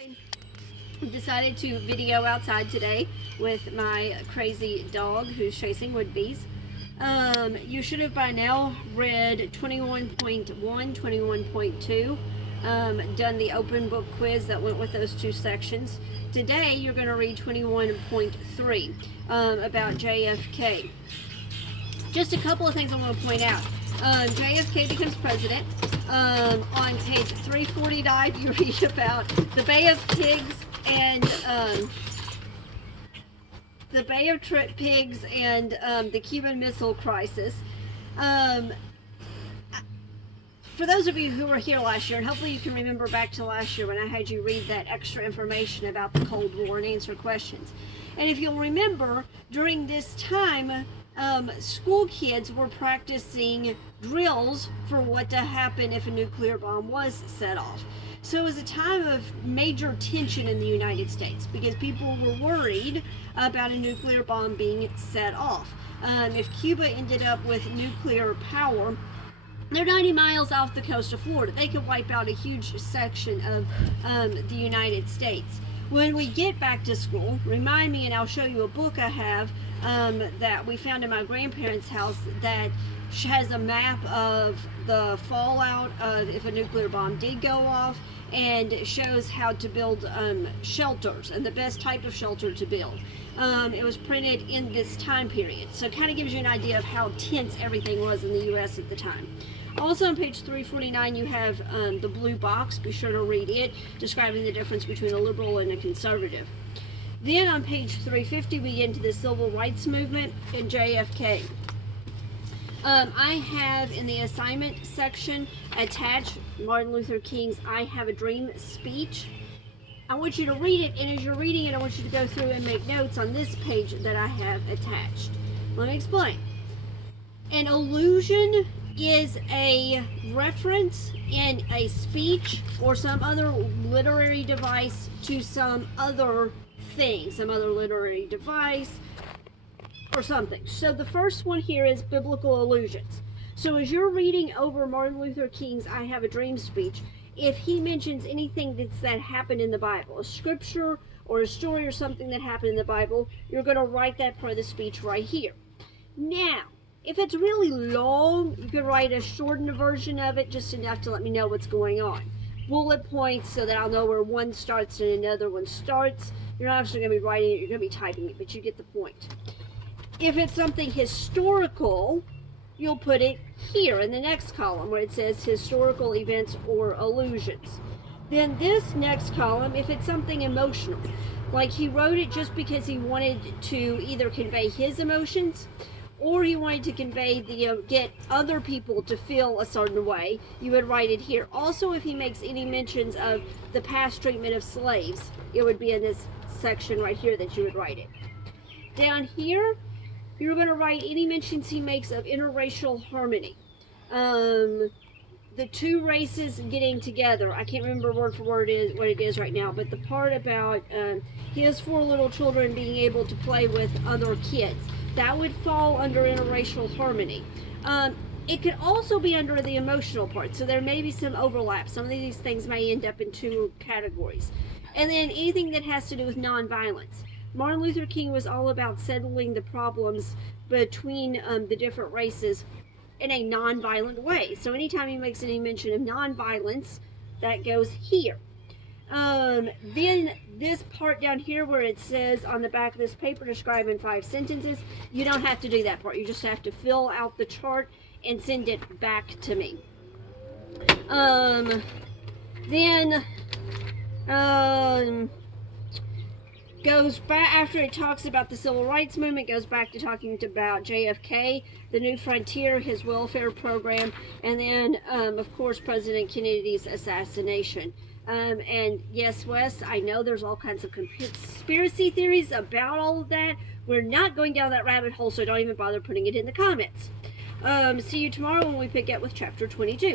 I decided to video outside today with my crazy dog who's chasing wood bees. You should have by now read 21.1, 21.2, done the open book quiz that went with those two sections. Today you're going to read 21.3 about JFK. Just a couple of things I want to point out. JFK becomes president. On page 349 you read about the Bay of Pigs and the Cuban Missile Crisis. For those of you who were here last year, and hopefully you can remember back to last year when I had you read that extra information about the Cold War and answer questions. And if you'll remember, during this time, school kids were practicing drills for what to happen if a nuclear bomb was set off. So it was a time of major tension in the United States because people were worried about a nuclear bomb being set off. If Cuba ended up with nuclear power, they're 90 miles off the coast of Florida. They could wipe out a huge section of the United States. When we get back to school, remind me and I'll show you a book I have that we found in my grandparents' house that has a map of the fallout of if a nuclear bomb did go off, and it shows how to build shelters and the best type of shelter to build. It was printed in this time period, so it kind of gives you an idea of how tense everything was in the U.S. at the time. Also on page 349 you have the blue box. Be sure to read it, describing the difference between a liberal and a conservative. Then on page 350 we get into the civil rights movement and JFK. I have in the assignment section attached Martin Luther King's I Have a Dream speech. I want you to read it, and as you're reading it I want you to go through and make notes on this page that I have attached. Let me explain. An allusion is a reference in a speech or some other literary device to some other thing, some other literary device or something. So the first one here is biblical allusions. So as you're reading over Martin Luther King's I Have a Dream speech, if he mentions anything that happened in the Bible, a scripture or a story or something that happened in the Bible, you're going to write that part of the speech right here. Now, if it's really long, you can write a shortened version of it, just enough to let me know what's going on. Bullet points so that I'll know where one starts and another one starts. You're not actually going to be writing it, you're going to be typing it, but you get the point. If it's something historical, you'll put it here in the next column where it says historical events or allusions. Then this next column, if it's something emotional, like he wrote it just because he wanted to either convey his emotions or he wanted to convey get other people to feel a certain way, you would write it here. Also, if he makes any mentions of the past treatment of slaves, it would be in this section right here that you would write it. Down here, you're going to write any mentions he makes of interracial harmony. The two races getting together. I can't remember word for word what it is right now, but the part about his 4 little children being able to play with other kids, that would fall under interracial harmony. It could also be under the emotional part, so there may be some overlap. Some of these things may end up in 2 categories. And then anything that has to do with nonviolence. Martin Luther King was all about settling the problems between the different races in a non-violent way. So anytime he makes any mention of non-violence, that goes here. Then this part down here where it says on the back of this paper, describe in 5 sentences, you don't have to do that part. You just have to fill out the chart and send it back to me. Goes back, after it talks about the civil rights movement, goes back to talking about JFK, the New Frontier, his welfare program, and then, of course, President Kennedy's assassination. And yes, Wes, I know there's all kinds of conspiracy theories about all of that. We're not going down that rabbit hole, so don't even bother putting it in the comments. See you tomorrow when we pick up with chapter 22.